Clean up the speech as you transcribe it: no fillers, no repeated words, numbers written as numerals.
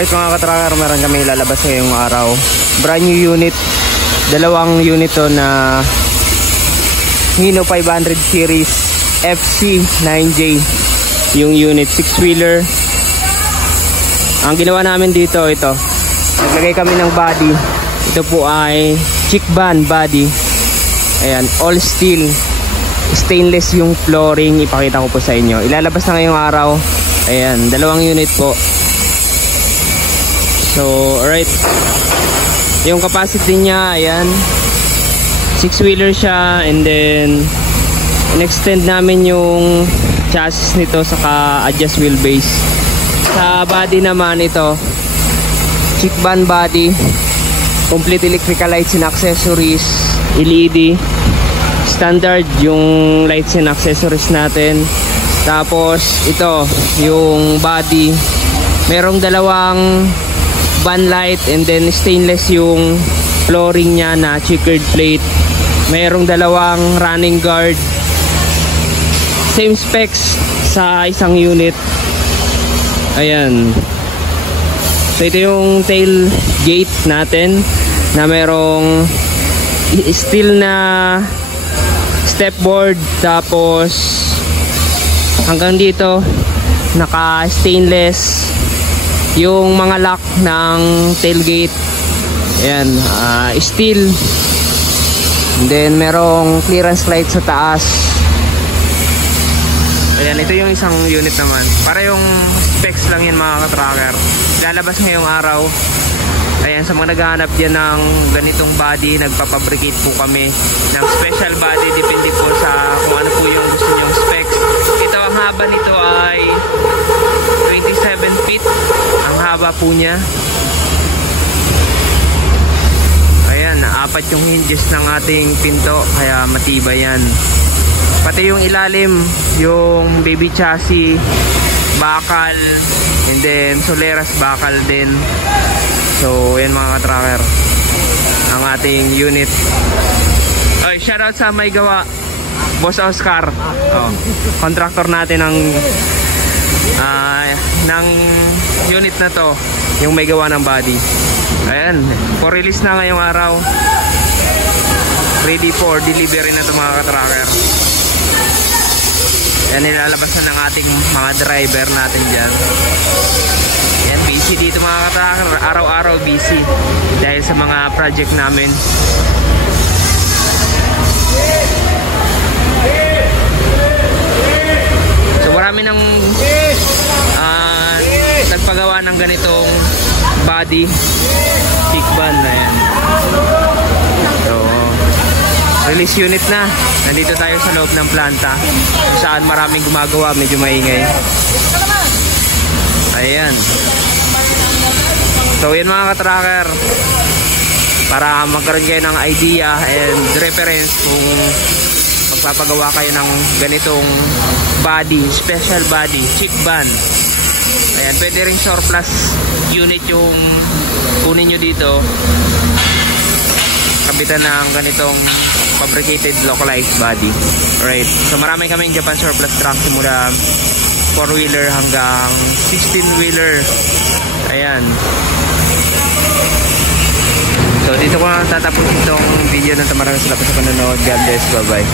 Alright mga katracker, meron kami lalabas ngayong araw. Brand new unit. Dalawang unit to na Hino 500 series FC9J. Yung unit 6-wheeler. Ang ginawa namin dito, ito. Naglagay kami ng body. Ito po ay Chickban body. Ayan, all steel. Stainless yung flooring. Ipakita ko po sa inyo. Ilalabas na ngayong araw. Ayan, dalawang unit po. So, alright. Yung capacity niya, ayan. 6-wheeler siya. And then, in-extend namin yung chassis nito saka adjust wheelbase. Sa body naman ito, Chickban body. Complete electrical lights and accessories. LED. Standard yung lights and accessories natin. Tapos, ito, yung body. Merong dalawang van light and then stainless yung flooring niya na checkered plate. Mayroong dalawang running guard. Same specs sa isang unit. Ayan. So ito yung tailgate natin na mayroong steel na stepboard, tapos hanggang dito naka stainless yung mga lock ng tailgate. Ayan, steel. And then merong clearance light sa taas. Ayan, ito yung isang unit naman. Para yung specs lang yan mga katracker. Lalabas ngayong araw. Ayan, sa mga naghahanap dyan ng ganitong body, nagpapabricate po kami ng special body. Depende po sa kung ano po yung gusto nyong specs. Ito, ang haba nito ay 27 feet. Ang haba po niya. Ayan, apat yung hinges ng ating pinto, kaya matibay yan. Pati yung ilalim, yung baby chassis, bakal, and then soleras bakal din. So, yan mga katracker, ang ating unit. Oy, shoutout sa may gawa, Boss Oscar. Contractor natin ng unit na to, yung may gawa ng body. Ayan, for release na ngayong araw. Ready for delivery na to mga katracker. Yan, nilalabas na ng ating mga driver natin dyan. Yan, busy dito mga katracker. Araw-araw busy dahil sa mga project namin. So marami nang nagpagawa ng ganitong body Chickban na yan. So release unit na. Nandito tayo sa loob ng planta kung saan maraming gumagawa, medyo maingay. Ayan. So yan mga katracker, para magkaroon kayo ng idea and reference kung magpapagawa kayo ng ganitong body, special body, Chickban. Ayan, pwede rin surplus unit yung kunin nyo dito. Kapitan ng ganitong fabricated localized body. Alright, so marami kaming Japan surplus truck simula 4-wheeler hanggang 16-wheeler. Ayan. So dito ko na tatapos itong video na ito. Maraming salamat sa panonood. God bless. Bye bye.